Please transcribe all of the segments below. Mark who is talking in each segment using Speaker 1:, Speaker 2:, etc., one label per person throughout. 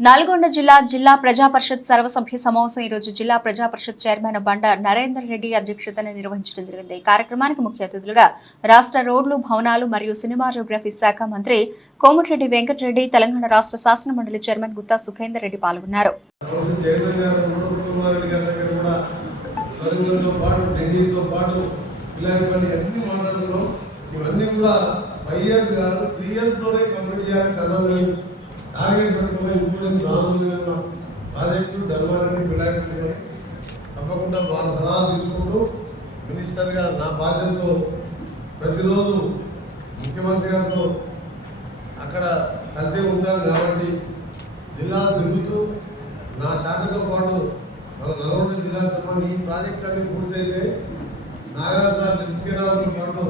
Speaker 1: నల్గొండ జిల్లా జిల్లా ప్రజాపరిషత్ సర్వసభ్య సమావేశం ఈ రోజు జిల్లా ప్రజా పరిషత్ చైర్మన్ బండ నరేందర్ రెడ్డి అధ్యక్షతన నిర్వహించడం జరిగింది. ఈ కార్యక్రమానికి ముఖ్య అతిథులుగా రాష్ట్ర రోడ్లు భవనాలు మరియు సినిమాటోగ్రఫీ శాఖ మంత్రి కోమటిరెడ్డి వెంకటరెడ్డి తెలంగాణ రాష్ట్ర శాసన మండలి చైర్మన్ గుత్తా సుఖేందర్ రెడ్డి పాల్గొన్నారు.
Speaker 2: ఇవన్నీ కూడా ఫైవ్ ఇయర్స్ కాదు త్రీ ఇయర్స్లోనే కంప్లీట్ చేయాలి కర్నూలు టార్గెట్ పెట్టుకుని ఇంక్లూడింగ్ ప్రాజెక్టు ధర్మారెడ్డి వినాయకుడి గారి తప్పకుండా వాళ్ళ సలహాలు తీసుకుంటూ మినిస్టర్గా నా బాధ్యతతో ప్రతిరోజు ముఖ్యమంత్రి గారితో అక్కడ కలిసి ఉంటాను కాబట్టి జిల్లా తిరుగుతూ నా శాఖతో పాటు మన నల్గొండ సంబంధించి ఈ ప్రాజెక్ట్ అన్ని పూర్తయితే నాగార్జున లిప్కిరాలతో పాటు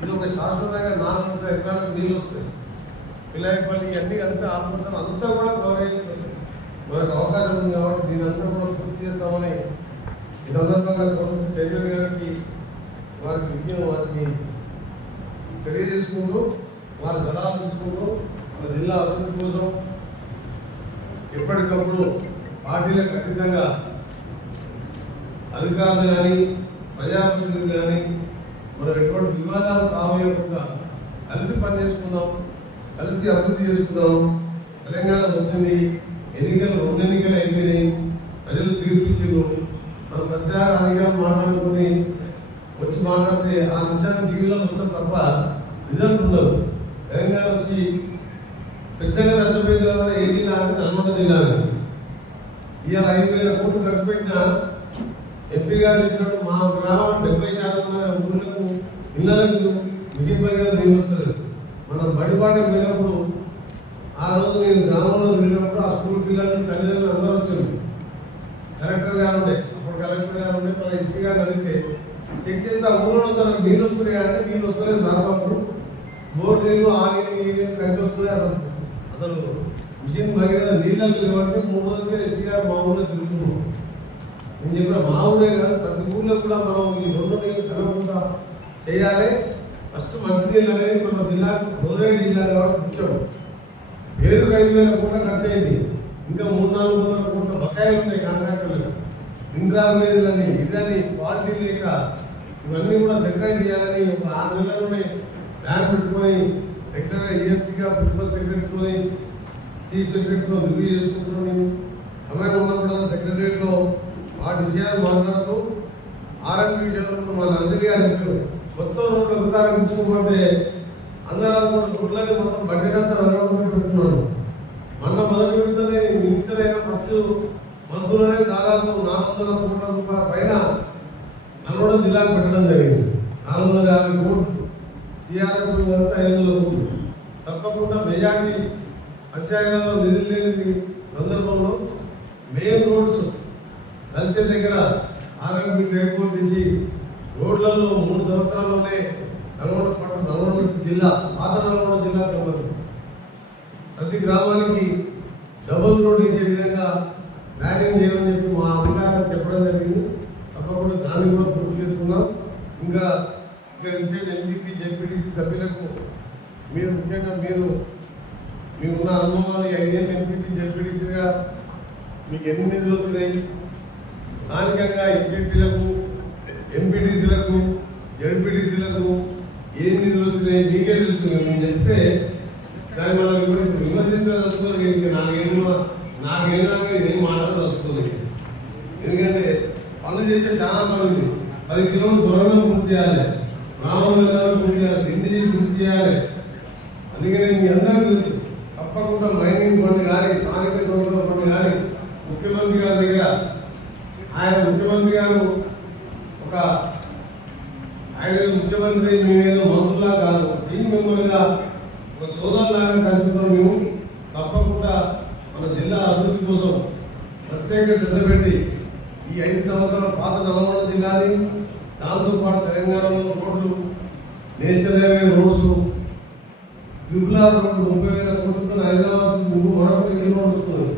Speaker 2: ఇది ఒక శాశ్వతంగా నాలుగు ఎకరాలకు నీళ్ళు వస్తాయి. వినాయకపల్లి ఇవన్నీ కలిపి ఆల్మోస్ట్ అంతా కూడా కవరేజ్ మనకు అవకాశం ఉంది కాబట్టి దీని కూడా పూర్తి చేస్తామని ఈ సందర్భంగా ప్రభుత్వ చైర్మన్ గారికి వారికి విజయం వారికి తెలియజేసుకుంటూ వారి సలహాలు తీసుకుంటూ మన జిల్లా అభివృద్ధి కోసం ఎప్పటికప్పుడు పార్టీలకు ఖచ్చితంగా అధికారులు కానీ ప్రజాప్రతినిధులు కానీ మనం ఎటువంటి వివాదాలు తావేయకుండా కలిసి పనిచేసుకుందాం. కలిసి అభివృద్ధి చేసుకున్నాం తెలంగాణ వచ్చింది ఎన్నికలు రెండు ఎన్నికలు అయిపోయినాయి. ప్రజలు తీర్పిచ్చిండ్రు. మనం ప్రచార అధికారం మాట్లాడుకుని వచ్చి మాట్లాడితే ఆ నిజాన్ని టీవీలో వస్తాం తప్ప రిజల్ట్ ఉండదు. తెలంగాణ వచ్చి పెద్దగా నష్టపోయింది వల్ల ఏ జిల్లా అంటే జిల్లాని ఇవాళ ఐదు వేల కోట్లు ఖర్చు పెట్టిన ఎంపీ గారు ఇచ్చినట్టు మా గ్రామంలో డెబ్బై శాతం ఊళ్ళకు ఇళ్ళకు మిషన్ పైగా మనం బడిపాట పోయినప్పుడు ఆ రోజు నేను గ్రామంలో వెళ్ళినప్పుడు ఆ స్కూల్ పిల్లలు తల్లిదండ్రులు అందరూ వచ్చారు. కలెక్టర్ గారు ఉండే అప్పుడు కలెక్టర్ గారు ఉండే మన ఎస్సీ గారు అడిగితే చెక్ చేస్తే ఆ ఊళ్ళో తనకు నీళ్ళు వస్తున్నాయి అంటే నీళ్ళు వస్తున్నాయి సార్బాబు బోర్ నీళ్ళు ఆ నీళ్ళు ఈ నీళ్ళు కలిసి వస్తున్నాయి అతను అసలు మిషన్ భగీరథ నీళ్ళు లేవంటే మూడు రోజులకే ఎస్సీ గారు మా ఊళ్ళో తిరుగుతున్నాం నేను చెప్పిన మా ఊరే కాదు ప్రతి ఊళ్ళో కూడా మనం ఈ రెండు నీళ్ళు కలవకుండా చేయాలి. ఫస్ట్ మంచి అనేది మన జిల్లా గోదావరి జిల్లా కాబట్టి ముఖ్యం. పేరుకు ఐదు వేల కోట్ల ఖర్చు అయింది. ఇంకా మూడు నాలుగు వందల కోట్ల బకాయిలు ఉన్నాయి కాంట్రాక్టులకు ఇంద్రా మీదులని ఇదని క్వాలిటీ లేక ఇవన్నీ కూడా సెక్రటరీ చేయాలని ఒక ఆరు నెలలోనే ప్లాన్ పెట్టుకొని ఎక్కడ ఈఎఫ్సీగా ప్రిన్సిపల్ సెక్రటరీతోని చీఫ్ సెక్రటరీతో రివ్యూ చేసుకుంటున్నాం. మేము సమయం ఉన్నప్పుడు సెక్రటరీలో వాటి విషయాలు మాట్లాడుతూ ఆర్ఎంపీ విషయాలు కూడా మా నర్సరీ గారు చెప్పారు. మొత్తం రోడ్ల విధానం తీసుకోమంటే అందరూ అనుకుంటే మొత్తం బడ్జెట్ అంతా రంగంలో పెడుతున్నాను మొన్న మొదటి విడతనే మినిస్టర్ అయిన ఫస్ట్ మంత్రులనే దాదాపు నాలుగు వందల కోట్ల రూపాయల పైన నల్గొండ జిల్లాకు పెట్టడం జరిగింది. నాలుగు వందల యాభై కోట్లు. సిఆర్ఎఫ్ ఐదు వందల కోట్లు తప్పకుండా మెజార్టీ పంచాయతీలో నిధులు లేని సందర్భంలో మెయిన్ రోడ్స్ కలిసే దగ్గర ఆర్ఎంపీ టేక్ చేసి రోడ్లలో మూడు సంవత్సరాల్లోనే నల్గొండ పట్టణ నల్గొండ జిల్లా పాత నల్గొండ జిల్లా సంబంధించి ప్రతి గ్రామానికి డబుల్ రోడ్ ఇచ్చే విధంగా ప్లానింగ్ చేయమని చెప్పి మా అధికారులకు చెప్పడం జరిగింది. తప్పకుండా దాన్ని కూడా పూర్తి చేసుకున్నాం ఇంకా ఇక్కడ ఇచ్చే ఎన్డీపీ జెడ్పీటీసీ సభ్యులకు మీరు ముఖ్యంగా మీరు మీకున్న అనుభవాలు ఐదేళ్ళు ఎంపీపీ జెడ్పీటీసీగా మీకు ఎన్ని నిధులు వస్తున్నాయి? స్థానికంగా ఎంపీపీలకు ఎంపీటీసీలకు జడ్పీటీసీలకు ఏం నిధులు వచ్చినాయి మీకే తెలుస్తుంది నేను చెప్తే దాన్ని మనం విమర్శ- విమర్శించదలుచుకోలేదు ఇంకా నాలుగేళ్ళు నాలుగేళ్ళ ఏం నేను మాట్లాడదలుచుకోలేదు ఎందుకంటే పనులు చేసే చాలా పనులు పది కిలోలు సొరంగం పూర్తి చేయాలి. రామనగరం పూర్తి చేయాలి. ఢిల్లీ పూర్తి చేయాలి. అందుకనే మీ అందరికీ తెలుసు తప్పకుండా మైనింగ్ పని కానీ స్థానిక సంస్థల పని కానీ ముఖ్యమంత్రి గారి దగ్గర ఆయన ముఖ్యమంత్రి గారు ఒక ఆయన ముఖ్యమంత్రి మేమేదో మంత్రులా కాదు టీం మెంబర్గా ఒక సోదరులాగా కలుపుతున్నాం మేము. తప్పకుండా మన జిల్లా అభివృద్ధి కోసం ప్రత్యేక శ్రద్ధ పెట్టి ఈ ఐదు సంవత్సరాల పాత నల్గొండ జిల్లాని దాంతోపాటు తెలంగాణలో రోడ్లు national highway roads triple R రోడ్లు ముప్పై వేల కోట్లతో హైదరాబాద్ ముందు మరొక ఎన్ని రోడ్లు వస్తున్నాయి